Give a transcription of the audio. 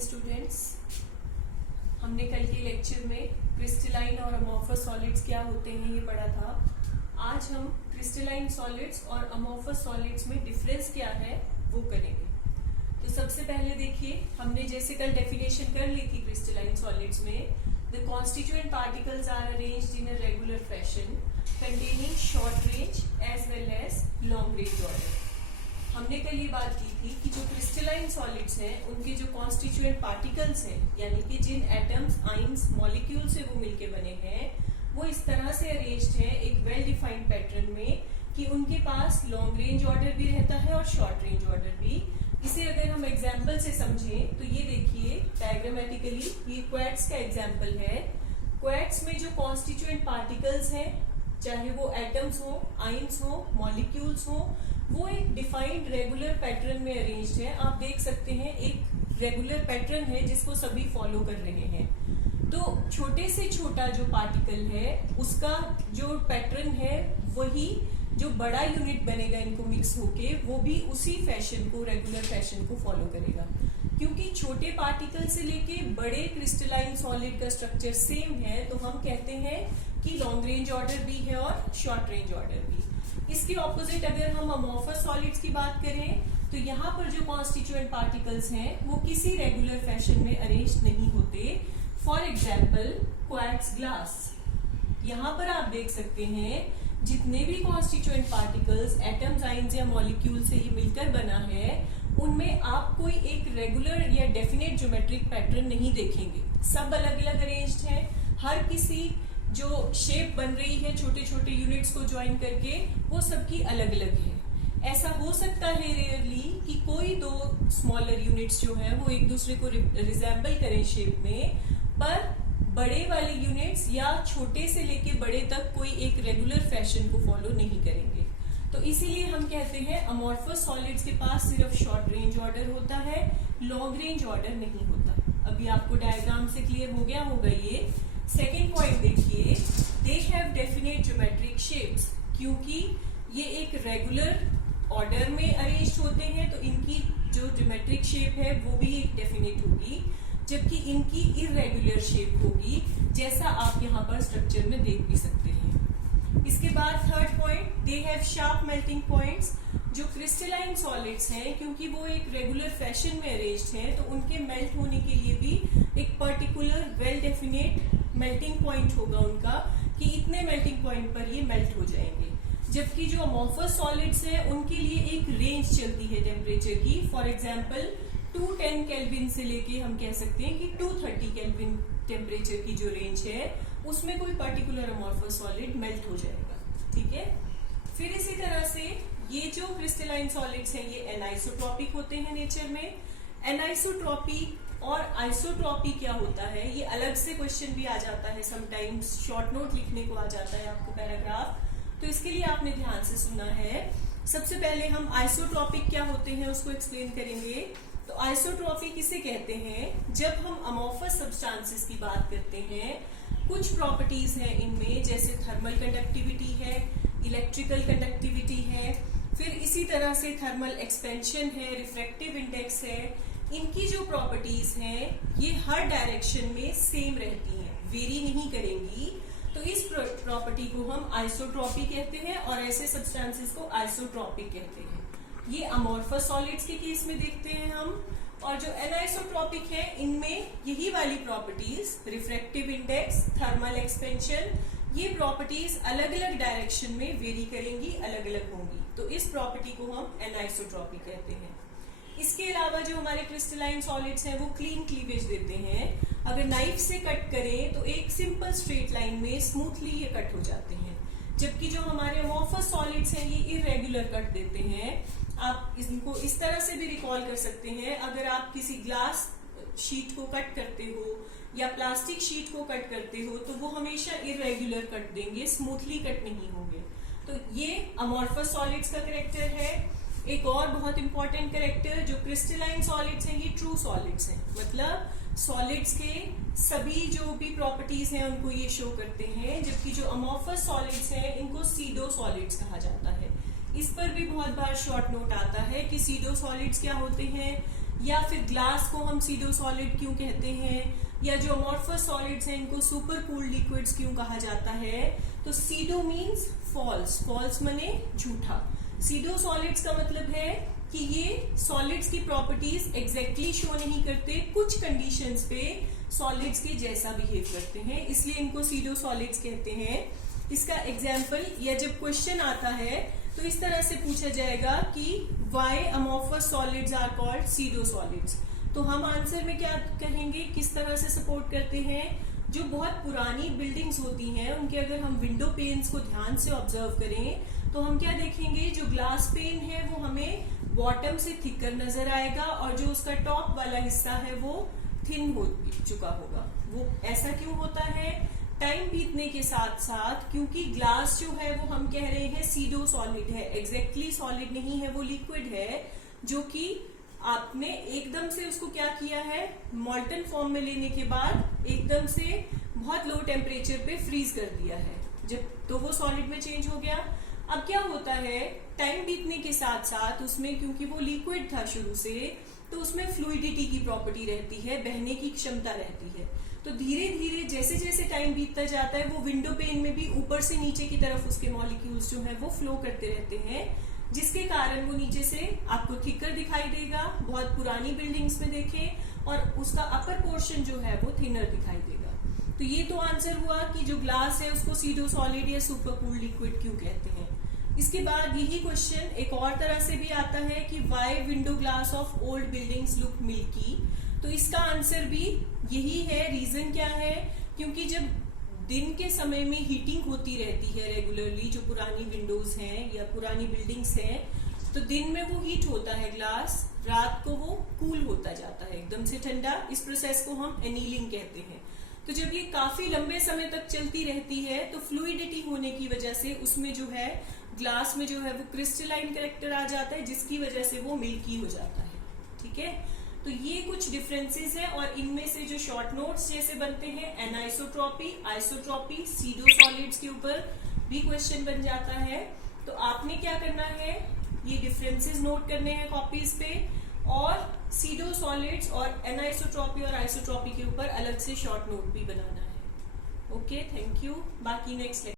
Students, हमने कल के लेक्चर में क्रिस्टलाइन और अमॉर्फस सॉलिड्स क्या होते हैं ये पढ़ा था। आज हम क्रिस्टलाइन सॉलिड्स और अमॉर्फस सॉलिड्स में डिफरेंस क्या है वो करेंगे। तो सबसे पहले देखिए, हमने जैसे कल डेफिनेशन कर ली थी क्रिस्टलाइन सॉलिड्स में, the constituent particles are arranged in a regular fashion containing short range as well as long range order। हमने कल ये बात की थी कि जो क्रिस्टलाइन सॉलिड्स हैं उनके जो कॉन्स्टिट्यूएंट पार्टिकल्स हैं, यानी कि जिन एटम्स, आइंस, मॉलिक्यूल से वो मिलके बने हैं, वो इस तरह से अरेंज्ड हैं एक वेल डिफाइंड पैटर्न में कि उनके पास लॉन्ग रेंज ऑर्डर भी रहता है और शॉर्ट रेंज ऑर्डर भी। इसे अगर हम एग्जाम्पल से समझें तो ये देखिए डायग्रामेटिकली, ये क्वार्ट्ज का एग्जाम्पल है। क्वार्ट्ज में जो कॉन्स्टिट्यूएंट पार्टिकल्स हैं, चाहे वो एटम्स हो, आइंस हो, मॉलिक्यूल्स हो, वो एक डिफाइंड रेगुलर पैटर्न में अरेंज्ड है। आप देख सकते हैं एक रेगुलर पैटर्न है जिसको सभी फॉलो कर रहे हैं। तो छोटे से छोटा जो पार्टिकल है उसका जो पैटर्न है वही जो बड़ा यूनिट बनेगा इनको मिक्स होके, वो भी उसी फैशन को, रेगुलर फैशन को फॉलो करेगा। क्योंकि छोटे पार्टिकल से लेके बड़े क्रिस्टलाइन सॉलिड का स्ट्रक्चर सेम है, तो हम कहते हैं कि लॉन्ग रेंज ऑर्डर भी है और शॉर्ट रेंज ऑर्डर भी। इसके ऑपोजिट अगर हम अमॉर्फस सॉलिड्स की बात करें तो यहाँ पर जो कॉन्स्टिट्यूएंट पार्टिकल्स हैं वो किसी रेगुलर फैशन में अरेंज नहीं होते। फॉर एग्जाम्पल क्वार्ट्ज ग्लास, यहाँ पर आप देख सकते हैं जितने भी कॉन्स्टिट्यूएंट पार्टिकल्स एटम्स, आइंस या मॉलिक्यूल से ये मिलकर बना है, उनमें आप कोई एक रेगुलर या डेफिनेट ज्योमेट्रिक पैटर्न नहीं देखेंगे। सब अलग अलग अरेंज्ड हैं। हर किसी जो शेप बन रही है छोटे छोटे यूनिट्स को ज्वाइन करके, वो सबकी अलग अलग है। ऐसा हो सकता है रेयरली कि कोई दो स्मॉलर यूनिट्स जो हैं वो एक दूसरे को रिजेंबल करें शेप में, पर बड़े वाले यूनिट्स या छोटे से लेके बड़े तक कोई एक रेगुलर फैशन को फॉलो नहीं करेंगे। तो इसीलिए हम कहते हैं अमॉर्फस सॉलिड्स के पास सिर्फ शॉर्ट रेंज ऑर्डर होता है, लॉन्ग रेंज ऑर्डर नहीं होता। अभी आपको डायग्राम से क्लियर हो गया होगा ये। सेकेंड पॉइंट देखिए, they have definite geometric shapes. क्योंकि ये एक रेगुलर ऑर्डर में अरेंज होते हैं तो इनकी जो ज्योमेट्रिक शेप है वो भी एक डेफिनेट होगी, जबकि इनकी इररेगुलर शेप होगी, जैसा आप यहाँ पर स्ट्रक्चर में देख भी सकते हैं। इसके बाद third point, they have sharp melting points. जो क्रिस्टलाइन सॉलिड्स हैं, क्योंकि वो एक रेगुलर फैशन में अरेंज्ड हैं, तो उनके मेल्ट होने के लिए भी एक particular well definite melting point होगा उनका, कि इतने मेल्टिंग पॉइंट पर ये मेल्ट हो जाएंगे। जबकि जो अमॉर्फस सॉलिड्स हैं उनके लिए एक रेंज चलती है टेम्परेचर की। फॉर एग्जांपल 210 केल्विन से लेके हम कह सकते हैं कि 230 केल्विन टेम्परेचर की जो रेंज है उसमें कोई पर्टिकुलर अमॉर्फस सॉलिड मेल्ट हो जाएगा। ठीक है। फिर इसी तरह से ये जो क्रिस्टलाइन सॉलिड्स हैं ये एनाइसोट्रॉपिक होते हैं नेचर में। एनाइसोट्रॉपी और आइसोट्रॉपी क्या होता है ये अलग से क्वेश्चन भी आ जाता है, समटाइम्स शॉर्ट नोट लिखने को आ जाता है आपको पैराग्राफ, तो इसके लिए आपने ध्यान से सुना है। सबसे पहले हम आइसोट्रॉपिक क्या होते हैं उसको एक्सप्लेन करेंगे। तो आइसोट्रॉपिक किसे कहते हैं, जब हम अमॉर्फस सब्सटेंसेस की बात करते हैं, कुछ प्रॉपर्टीज हैं इनमें, जैसे थर्मल कंडक्टिविटी है, इलेक्ट्रिकल कंडक्टिविटी है, फिर इसी तरह से थर्मल एक्सपेंशन है, रिफ्रैक्टिव इंडेक्स है। इनकी जो प्रॉपर्टीज हैं ये हर डायरेक्शन में सेम रहती हैं, वेरी नहीं करेंगी। तो इस प्रॉपर्टी को हम आइसोट्रॉपी कहते हैं और ऐसे सब्सटेंसेस को आइसोट्रॉपिक कहते हैं। ये अमॉर्फस सॉलिड्स के केस में देखते हैं हम। और जो एनाइसोट्रॉपिक है इनमें यही वाली properties, refractive index, thermal expansion, ये प्रॉपर्टीज अलग अलग डायरेक्शन में वेरी करेंगी, अलग अलग होंगी। तो इस प्रॉपर्टी को हम एनाइसोट्रॉपी कहते हैं। इसके अलावा जो हमारे क्रिस्टलाइन सॉलिड्स हैं वो क्लीन क्लीवेज देते हैं। अगर नाइफ से कट करें तो एक सिंपल स्ट्रेट लाइन में स्मूथली ये कट हो जाते हैं, जबकि जो हमारे अमॉर्फस सॉलिड्स हैं ये इररेगुलर कट देते हैं। आप इनको इस तरह से भी रिकॉल कर सकते हैं, अगर आप किसी ग्लास शीट को कट करते हो या प्लास्टिक शीट को कट करते हो तो वो हमेशा इररेगुलर कट देंगे, स्मूथली कट नहीं होंगे। तो ये अमॉर्फस सॉलिड्स का कैरेक्टर है। एक और बहुत इंपॉर्टेंट कैरेक्टर, जो क्रिस्टलाइन सॉलिड्स हैं ये ट्रू सॉलिड्स हैं, मतलब सॉलिड्स के सभी जो भी प्रॉपर्टीज हैं उनको ये शो करते हैं, जबकि जो अमॉर्फस सॉलिड्स हैं इनको सीडो सॉलिड्स कहा जाता है। इस पर भी बहुत बार शॉर्ट नोट आता है कि सीडो सॉलिड्स क्या होते हैं, या फिर ग्लास को हम सीडो सॉलिड क्यों कहते हैं, या जो अमॉर्फस सॉलिड्स हैं इनको सुपर कूल्ड लिक्विड्स क्यों कहा जाता है। तो सीडो मीन्स फॉल्स, फॉल्स मने झूठा। सीडो सॉलिड्स का मतलब है कि ये सॉलिड्स की प्रॉपर्टीज एग्जैक्टली शो नहीं करते, कुछ कंडीशंस पे सॉलिड्स के जैसा बिहेव करते हैं, इसलिए इनको सीडो सॉलिड्स कहते हैं। इसका एग्जाम्पल या जब क्वेश्चन आता है तो इस तरह से पूछा जाएगा कि why amorphous solids are called pseudo solids. तो हम आंसर में क्या कहेंगे, किस तरह से सपोर्ट करते हैं। जो बहुत पुरानी बिल्डिंग्स होती हैं उनके अगर हम विंडो पेन्स को ध्यान से ऑब्जर्व करें तो हम क्या देखेंगे, जो ग्लास पेन है वो हमें बॉटम से थिकर नजर आएगा और जो उसका टॉप वाला हिस्सा है वो थिन हो चुका होगा। वो ऐसा क्यों होता है, टाइम बीतने के साथ साथ, क्योंकि ग्लास जो है वो हम कह रहे हैं सीडो सॉलिड है, एग्जैक्टली सॉलिड नहीं है, वो लिक्विड है, जो कि आपने एकदम से उसको क्या किया है, मॉल्टन फॉर्म में लेने के बाद एकदम से बहुत लो टेम्परेचर पे फ्रीज कर दिया है, जब तो वो सॉलिड में चेंज हो गया। अब क्या होता है, टाइम बीतने के साथ साथ उसमें, क्योंकि वो लिक्विड था शुरू से, तो उसमें फ्लूइडिटी की प्रॉपर्टी रहती है, बहने की क्षमता रहती है। तो धीरे धीरे जैसे जैसे टाइम बीतता जाता है वो विंडो पेन में भी ऊपर से नीचे की तरफ उसके मॉलिक्यूल्स जो है वो फ्लो करते रहते हैं, जिसके कारण वो नीचे से आपको थिकर दिखाई देगा, बहुत पुरानी बिल्डिंग्स में देखें, और उसका अपर पोर्शन जो है वो थिनर दिखाई देगा। तो ये तो आंसर हुआ कि जो ग्लास है उसको सीडो सॉलिड या सुपर कूल्ड लिक्विड क्यों कहते हैं। इसके बाद यही क्वेश्चन एक और तरह से भी आता है कि why window glass of old buildings look milky. तो इसका आंसर भी यही है। रीजन क्या है, क्योंकि जब दिन के समय में हीटिंग होती रहती है रेगुलरली, जो पुरानी विंडोज हैं या पुरानी बिल्डिंग्स हैं, तो दिन में वो हीट होता है ग्लास, रात को वो कूल होता जाता है, एकदम से ठंडा। इस प्रोसेस को हम एनीलिंग कहते हैं। तो जब ये काफी लंबे समय तक चलती रहती है तो फ्लूइडिटी होने की वजह से उसमें जो है ग्लास में जो है वो क्रिस्टलाइन कैरेक्टर आ जाता है, जिसकी वजह से वो मिल्की हो जाता है। ठीक है, तो ये कुछ डिफरेंसेस है, और इनमें से जो शॉर्ट नोट्स जैसे बनते हैं एनाइसोट्रॉपी, आइसोट्रॉपी, सीडो सॉलिड्स के ऊपर भी क्वेश्चन बन जाता है। तो आपने क्या करना है, ये डिफरेंसेस नोट करने हैं कॉपीज पे, और सीडो सॉलिड्स और एनाइसोट्रॉपी और आइसोट्रॉपी के ऊपर अलग से शॉर्ट नोट भी बनाना है। Okay, thank you. बाकी नेक्स्ट